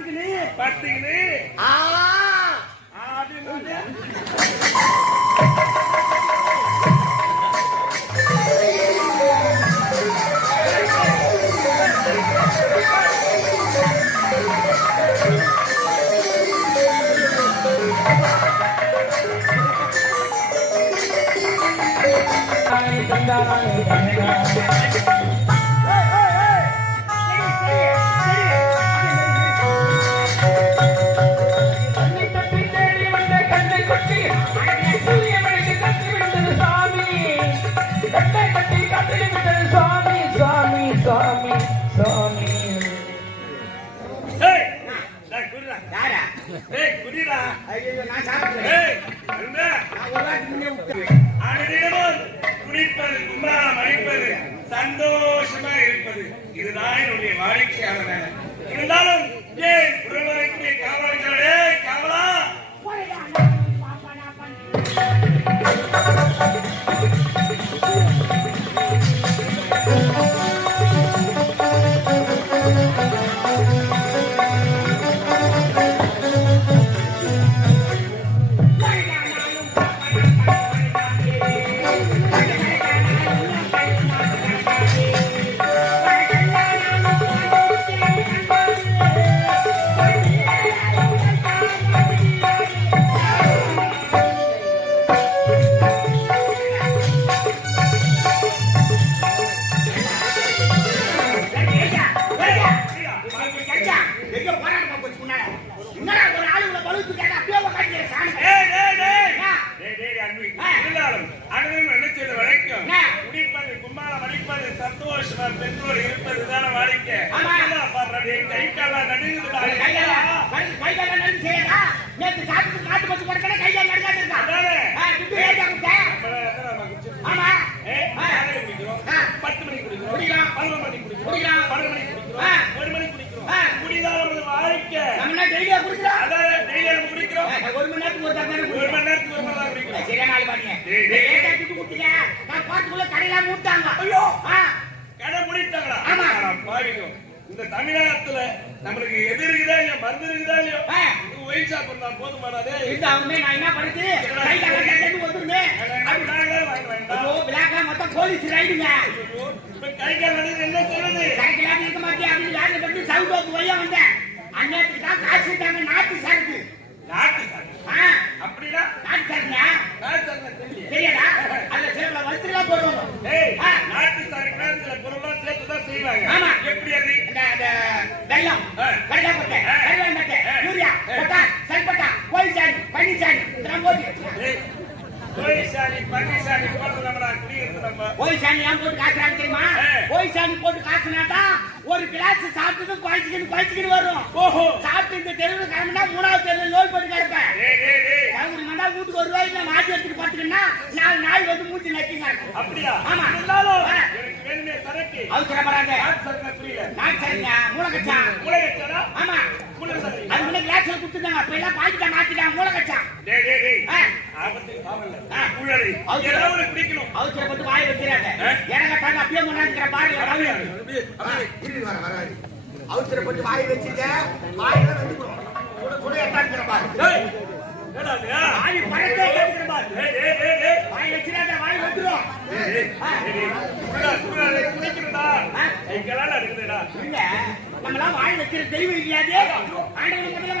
பத்துக்கிளி பத்துக்கிளி ஆ. டெய்லியா குடிக்கிறா? அதான் டெய்லியா குடிக்கிறோம். ஒரு மணி நேரத்துக்கு ஒரு தக்கான ஒரு மணி நேரத்துக்கு ஒரு மணி குடிக்கிறோம். சரியா நாலு மணி லேட்டா துட்டு குடிங்க நான் பாத்துக்குள்ள கடையில மூட்டாங்க ஐயோ! கடை மூடிட்டாங்களா ஆமா. பாருங்க. இந்த தமிழகத்துல நம்மளுக்கு எது இருக்குதா இல்லையா? மருந்து இருக்குதா இல்லையோ? ஒயிட் ஷாப் இருந்தா போதுமானது இந்த அவங்க நான் என்ன பண்ணுது கையில கட்டி வந்துருமே. அது நாங்களே வாங்கிடுவாங்க ஐயோ மொத்தம் போலீஸ் ரைடுங்க. என்ன சொல்றது? கைக்கு இருக்க மாட்டேன் அப்படின்னு யாரும் சவுண்ட் வந்து வந்தேன். அந்நேரத்துக்கு தான் மூஞ்சி அப்படியா? ஆமா. இருந்தாலும் எனக்கு வேணுமே சரக்கு. அது சொல்ல மாட்டாங்க. நான் சரக்கு புரியல. நான் ஆமா. மூலகச்சா அது முன்ன குடுத்துட்டாங்க அப்ப எல்லாம் பாக்கிட்டாங்க மாத்திட்டாங்க மூலகச்சா டேய் டேய் டேய். ஆபத்து காவல்ல ஊழலை. வாய் வைக்கிறாங்க எனக்கு தாங்க அப்படியே முன்னாடி பாருங்க. அப்படியே? அப்படியே வர வர அவசரப்பட்டு வாய் வச்சுக்க. வாய் வந்து கூட கூட எட்டாக்குற பாரு. வாய் பறக்க கேட்கிறமா வாய் வச்சிடாத வாய் வந்துரும் சுடா சுடா குடிக்கிறதா எங்களால இருக்குதுடா இல்ல நம்மளாம் வாய் வைக்கிற தெளிவு இல்லையாது ஆண்டவன் முதல்ல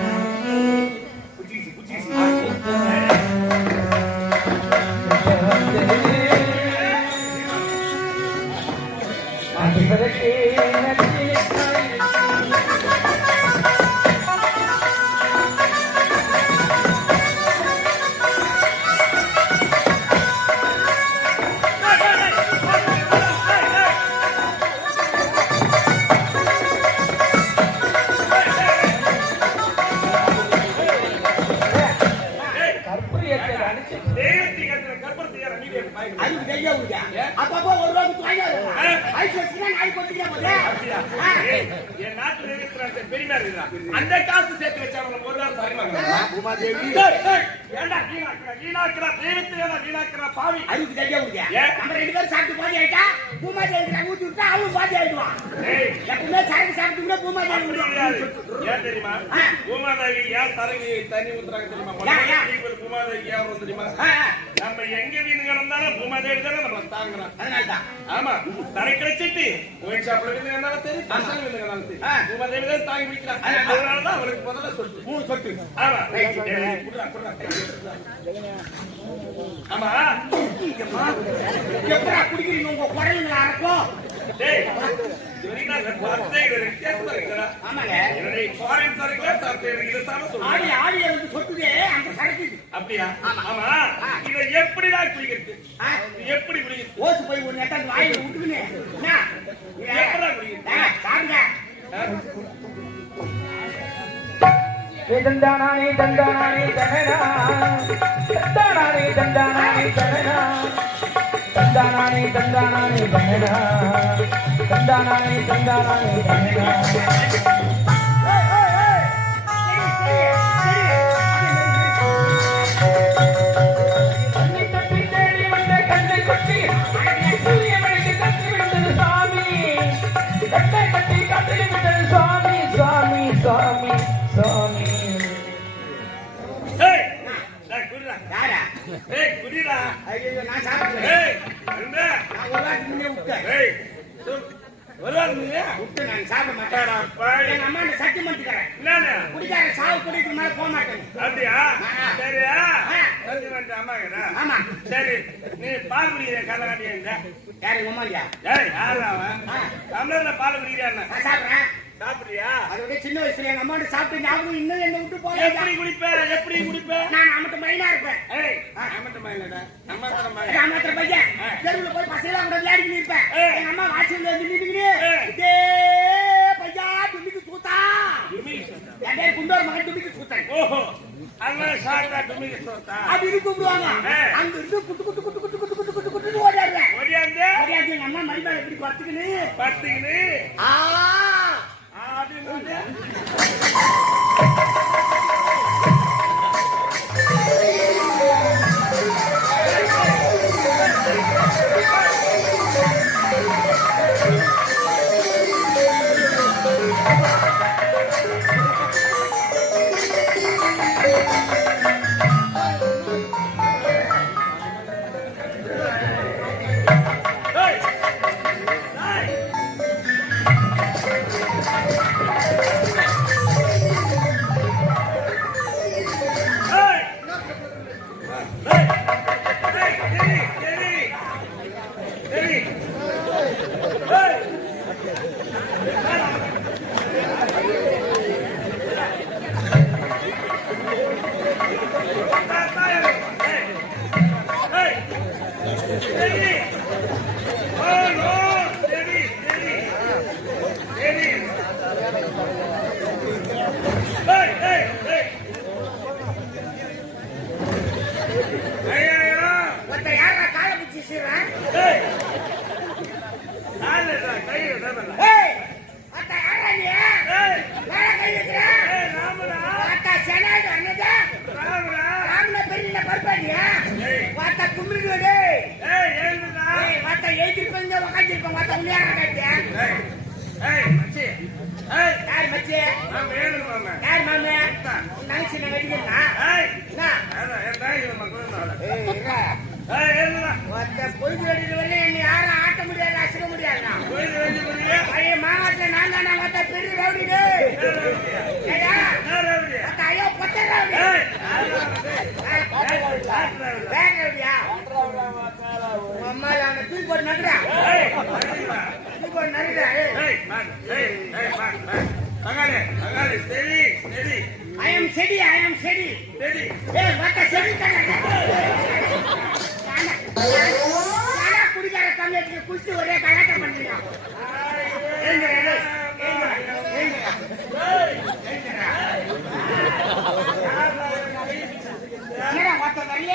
வீணாக்குற, பாவி. தெரியா உங்க ஏன்? நம்ம ரெண்டு பேரும் சாப்பிட்டு பாதி ஆயிட்டா பூமாதேவி ஊத்தி விட்டா அவன் பாதி ஆயிடுவான் எப்பவுமே சரக்கு சாப்பிட்டு அப்படி கிடையாது. ஏன் தெரியுமா? ஆ. பூமாதேவி ஏன் தரகு தண்ணி ஊத்துறாங்க தெரியுமா? முதல்ல பூமாதேவி ஏன் வரும் தெரியுமா? நம்ம எங்க வீடு கிடந்தாலும் பூமாதேவி தானே நம்மள தாங்குறான். அதனாலதான் ஆமா சரக்கு வச்சுட்டு ஒயின் ஷாப்ல வீடு கிடந்தாலும் சரி பசங்க வீடு கிடந்தாலும் சரி ஆ. பூமாதேவி தான் தாங்கி பிடிக்கிறான். அதனாலதான் அவளுக்கு முதல்ல சொத்து மூணு சொட்டு ஆமா ஆமா. குடிக்கிறீங்க? உங்க குறையுங்களா இருக்கும்? அப்படியா? ஆமா. இத எப்படிடா குடிக்கிறது? எப்படி குடிக்கிறது? ஓசு போய் ஒரு நெட்டாங்க வாயில விட்டுக்கினே. எப்படா குடிக்கிறது? நீ தந்தானா நீ தந்தானா நீ தனனா தந்தானா நீ தந்தானா நீ தனனா தந்தானா நீ தந்தானா நீ தனனா தந்தானா நீ தந்தானா நீ தனனா மாட்டேன் அப்படியா? சரி ஆமா. சரி நீ பால் குடிக்கிற கதை காட்டியா யாரு உமாலியா யாரு யாரு அவன்? தமிழர்ல பால் குடிக்கிறான் சாப்பிடுறேன். சாப்பிடுறியா? அதோட சின்ன வயசுல எங்க அம்மா சாப்பிட்டு ஞாபகம் இன்னும் என்ன விட்டு போல குடிப்பேன் எப்படி குடிப்பேன் நான் அமட்ட மயிலா இருப்பேன். ஏய் அமட்ட மயிலடா நம்ம நம்ம தர பையன். போய் பசங்களா கூட இருப்பேன். அம்மா வாட்சியில வந்து நின்னுக்கிட்டு தும்பிக்கு சூத்தா." டுமிக்கு என் பேர் குண்டோர் மகன் தும்பிக்கு சூத்தன். ஓஹோ அண்ணன் சாப்பிட்டா டுமிக்கு சோத்தா அப்படின்னு குடிச்சு ஒரே கலாட்டா பண்றீங்க.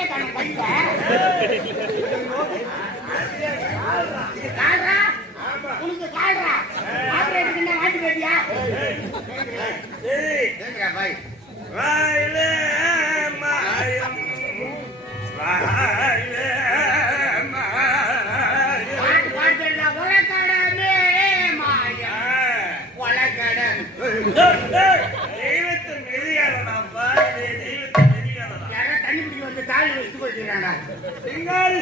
காணோம் கையில. இது? உனக்கு? ஆபரேட்டருக்கு என்ன வாங்கி போயிட்டியா? பாய். வாயிலே மாயம், வாயிலே சிங்காரி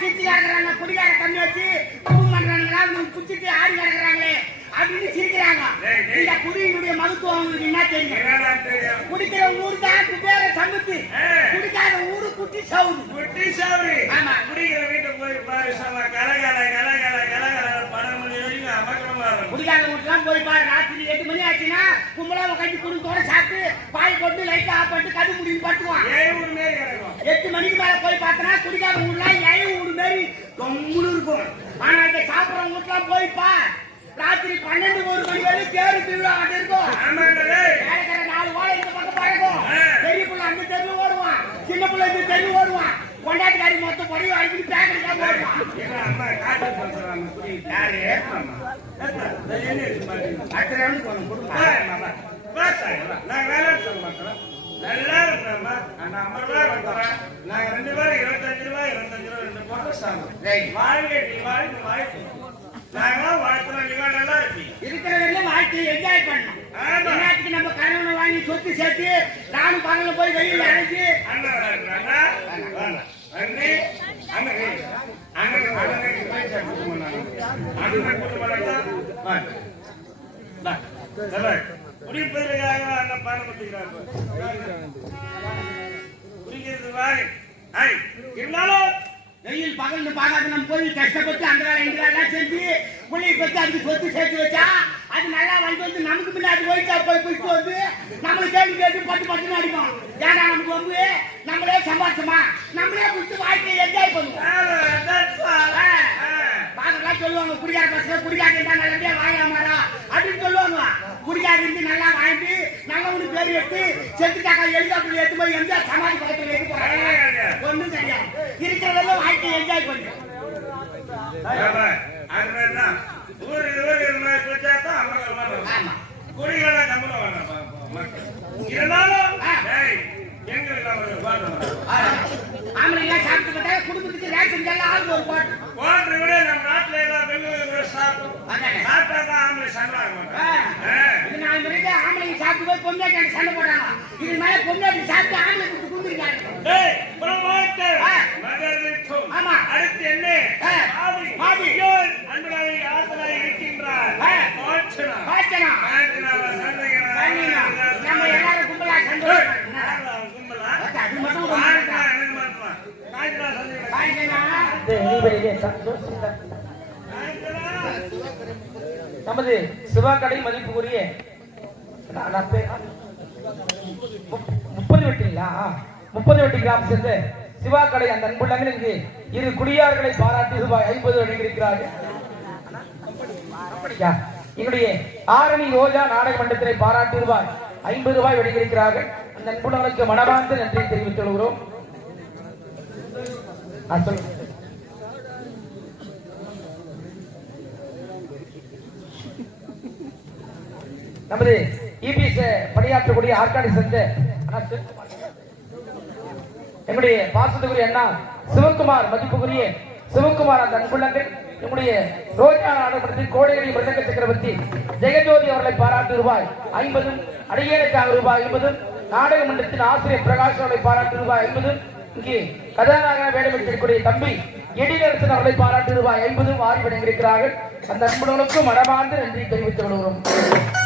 திட்டி கிடக்குறாங்க குடிகார கம்மி வச்சு குடும்பம் பண்றாங்களா இவங்க குடிச்சிட்டு ஆடி கிடக்குறாங்களே அப்படின்னு சிரிக்கிறாங்க. இந்த குடியினுடைய அவங்களுக்கு என்ன தெரியும் குடிக்கிற ஊரு தான் பேர சமுத்து. குடிக்காத ஊரு குட்டி சவுது குட்டி சாவரி ஆமா. குடிக்கிற வீட்டுக்கு போய் பாரு சாமா கலகல கலகல கலகல பன்னெண்டு மணி வரைக்கும் குடிக்காத வீட்டுலாம் போய் பாரு. ராத்திரி எட்டு மணி ஆச்சுன்னா கும்பலா உட்காந்து குடும்பத்தோட சாப்பிட்டு பாய் போட்டு லைட் ஆஃப் பண்ணிட்டு கது முடிவு பட்டுவான் மாரி எட்டு மணிக்கு மேல போய் பார்த்தனா குடிக்காத ஊர்லாம் ஏழு ஊடு மாதிரி கம்முன்னு இருக்கும். ஆனா இங்க சாப்பிடுற வீட்டுலாம் போய் பார் ராத்திரி பன்னெண்டு ஒரு மணி வரைக்கும் தேரு திருவிழா இருக்கும். நாலு வாழை இந்த பக்கம் பறக்கும் ஆ. பெரிய புள்ள அந்த தெரு ஓடுவான். சின்ன புள்ள இந்த தெரு ஓடுவான். கொண்டாட்டுக்காரி மொத்தம் பொடி வாங்கி பேக்கரிக்காக ஓடுவான் என்ன அம்மா காசு பண்றாங்க குடி யாரு ஆமா. ஏத்தா, இந்த என்ன இருக்கு பாருங்க அடுத்த ரவுண்டுக்கு ஒன்று கொடுப்பா பாரு மாமா பாத்தாங்க நான் வேலை சொல்ல மாட்டேன். நல்லா இருக்கிறோம்மா அந்த ஐம்பது ரூபாய் கொடுக்குறேன். நாங்க ரெண்டு பேரும் இருபத்தஞ்சு ரூபாய் இருபத்தஞ்சு ரூபாய் ரெண்டு பக்கம் சாப்பிடும் ரைட் வாழ்க நீ வாழ்க்கை வாழ்க்கை. நாங்களாம் வாழ்த்துறோம் நீங்க நல்லா இருப்பீங்க இருக்கிற வரையும் வாழ்க்கையை என்ஜாய் பண்ணணும். நம்ம கணவனை வாங்கி சொத்து சேர்த்து நானும் பகல போய் வெளியில அழைச்சி அண்ணா வராங்களா? வாங்க. அண்ணே, அண்ணன் ஏய், அண்ணன் அண்ணன் போய் சாப்பிட்டு போனாங்க. குடிப்பதற்காக அண்ணன் பாடம் குடிக்கிறது இருந்தாலும் வெயில் பகல்னு பார்க்காத நம்ம போய் கஷ்டப்பட்டு அந்த வேலை இந்த வேலை செஞ்சு புள்ளைய பெற்று அதுக்கு சொத்து சேர்த்து வச்சா அது நல்லா வந்து வந்து நமக்கு பின்னாடி போயிட்டா போய் போயிட்டு வந்து நம்மளுக்கு கேள்வி கேட்டு பட்டு பட்டுன்னு அடிக்கும் ஏன்னா நமக்கு வந்து சம்பாதிச்சோமா நம்மளே குடிச்சு வாழ்க்கையை என்ஜாய் பண்ணுவோம். சொல்லுவாங்க குடிக்கார பசங்க குடிக்காத இருந்தா நல்லபடியா வாங்காமரா அப்படின்னு சொல்லுவாங்க. குடிக்காத இருந்து நல்லா வாங்கிட்டு நல்லவனு பேர் எடுத்து செத்துட்டாக்கா ஹெலிகாப்டர் எடுத்து போய் எம்ஜிஆர் சமாதி பக்கத்துல எடுத்து போறாங்க. ஒண்ணும் தெரியாது. இருக்கிறதெல்லாம் வாழ்க்கையை என்ஜாய் பண்ணு. ஆமா, அது மாதிரிதான். ஊரு ஊரு குடிகளை கம்முனு வேணாம். இருந்தாலும் ஆ. ஏய், எங்களுக்கு குடும்பத்துக்கு ரேஷன் எல்லாம் ஆளுக்கு ஒரு பாட்டு வாட்டர் விட நம்ம நாட்டுல எல்லாம் பெண்களுக்கு சாப்பிடும் அதானே. சாப்பிட்டாதான் ஆம்பளை சண்டை இது சாப்பிட்டு போய் சண்டை போடுறாங்க இது மேல பொண்ணாட்டி சாப்பிட்டு ஆம்பளை குடிச்சு குந்திருக்காங்க மகரிட்டும். ஆமா. அடுத்து என்ன? ஆ. ஆவி. ஆவி. ஐயோர் அன்பனாய் ஆசனாய் இருக்கின்றார். நம்ம எல்லாரும் கும்பலா கும்பலா? அது மட்டும். நமது மதிப்புக்குரிய முப்பது வெட்டிங்களா முப்பது வெட்டி கிராம் சேர்ந்து சிவா கடை அந்த அன்புள்ளங்கள் இங்கு இரு குடியார்களை பாராட்டி ரூபாய் ஐம்பது வழங்கியிருக்கிறார்கள். எங்களுடைய ஆரணி ரோஜா நாடக மன்றத்தினை பாராட்டி ரூபாய் ஐம்பது ரூபாய் வழங்கியிருக்கிறார்கள். அந்த அன்புள்ளங்களுக்கு மனமார்ந்த நன்றி தெரிவித்துக் கொள்கிறோம். நமது இபிஎஸ் பணியாற்றக்கூடிய ஆற்காடு சேர்ந்த அண்ணா சிவகுமார். எங்களுடைய பாசத்துக்குரிய அண்ணா சிவகுமார் மதிப்புக்குரிய சிவகுமார் அந்த அன்புள்ளங்கள் எங்களுடைய ரோஜா நாடகத்தில் கோடையடி மிருதங்க சக்கரவர்த்தி ஜெகஜோதி அவர்களை பாராட்டு ரூபாய் ஐம்பதும் அடியேனுக்காக ரூபாய் ஐம்பதும் நாடக மன்றத்தின் ஆசிரியர் பிரகாஷ் அவர்களை பாராட்டு ரூபாய் ஐம்பதும் இங்கே கதாநாயகன வேடமிட்டிருக்கக்கூடிய தம்பி எடிநரசன் அவர்களை பாராட்டு ரூபாய் ஐம்பதும் வாரி வழங்கியிருக்கிறார்கள் அந்த அன்புகளுக்கும் மனமார்ந்து நன்றி தெரிவித்துக் கொள்கிறோம்